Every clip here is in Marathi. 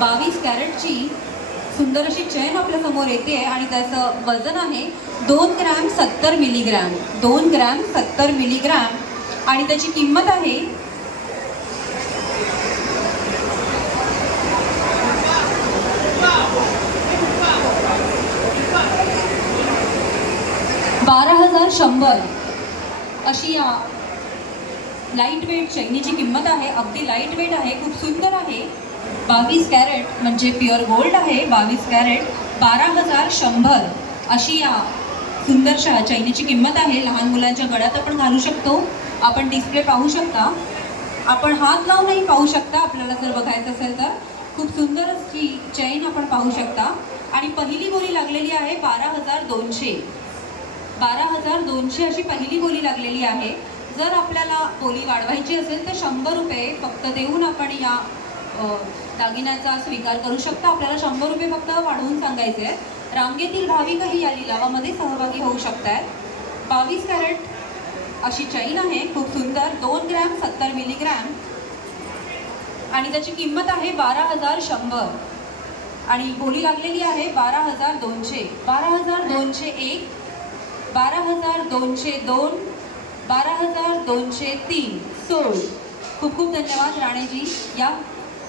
बावीस कॅरेटची सुंदर अशी चैन आपल्यासमोर येते आणि त्याचं वजन आहे दोन ग्रॅम सत्तर मिलीग्रॅम. दोन ग्रॅम सत्तर मिलीग्रॅम. आणि त्याची किंमत आहे बारा हजार शंभर. अशी या लाइट वेट चैनीची किंमत आहे. अगदी लाइट वेट आहे. खूप सुंदर आहे. बावीस कॅरेट म्हणजे प्युअर गोल्ड आहे बावीस कॅरेट बारा हजार शंभर अशी या सुंदरशा चैनीची किंमत आहे. लहान मुलांच्या गळ्यात आपण घालू शकतो. आपण डिस्प्ले पाहू शकता. आपण हात लावूनही पाहू शकता. आपल्याला जर बघायचं असेल तर खूप सुंदर अशी चैन आपण पाहू शकता. आणि पहिली बोली लागलेली आहे बारा हजार दोनशे. बारा हजार दोनशे अशी पहिली बोली लागलेली आहे. जर आपल्याला बोली वाढवायची असेल तर शंभर रुपये फक्त देऊन आपण या दागिन्याचा स्वीकार करू शकता. आपल्याला शंभर रुपये फक्त वाढवून सांगायचे आहे रांगेतील भाविकही या लिलावामध्ये सहभागी होऊ शकतात बावीस कॅरेट अशी चैन आहे. खूप सुंदर. दोन ग्रॅम सत्तर मिलीग्रॅम. आणि त्याची किंमत आहे बारा हजार शंभर. आणि बोली लागलेली आहे बारा हजार दोनशे. बारा हजार दोनशे एक बारा हजार दोनशे दोन बारा हजार दोनशे तीन. सोळ खूप खूप धन्यवाद राणेजी या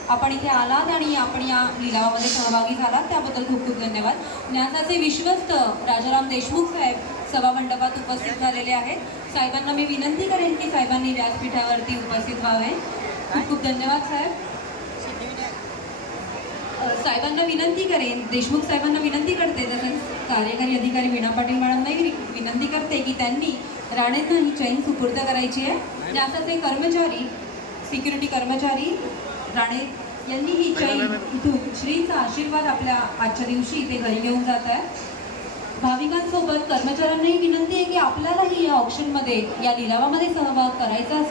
आपण इथे आलात आणि आपण या लिलावामध्ये सहभागी झालात. त्याबद्दल खूप खूप धन्यवाद. न्यासाचे विश्वस्त राजाराम देशमुख साहेब सभामंडपात उपस्थित झालेले आहेत. साहेबांना मी विनंती करेन की साहेबांनी व्यासपीठावरती उपस्थित व्हावे. खूप खूप धन्यवाद साहेब. साहेबांना विनंती करेन देशमुख साहेबांना विनंती करते तसंच कार्यकारी अधिकारी वीणा पाटील मॅडमनाही विनंती करते की त्यांनी राणेंना ही चैन सुपूर्द करायची आहे. न्यासाचे कर्मचारी सिक्युरिटी कर्मचारी राणे यांनी ही चैन इथून श्रींचा आशीर्वाद आपल्या आजच्या दिवशी ते घरी घेऊन जात आहे. भाविकांसोबत कर्मचाऱ्यांनाही विनंती आहे की आपल्यालाही या ऑप्शनमध्ये या लिलावामध्ये सहभाग करायचा